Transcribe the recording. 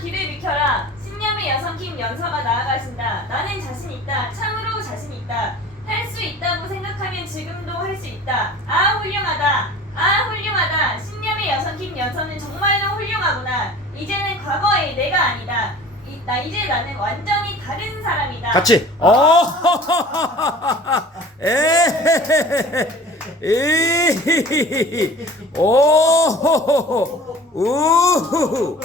귀를 비켜라. 신념의 여성 김연서가 나아가신다. 나는 자신 있다. 참으로 자신 있다. 할 수 있다고 생각하면 지금도 할 수 있다. 아 훌륭하다. 아 훌륭하다. 신념의 여성 김연서는 정말로 훌륭하구나. 이제는 과거의 내가 아니다. 이제 나는 완전히 다른 사람이다. 같이. 에이. 오. 우후.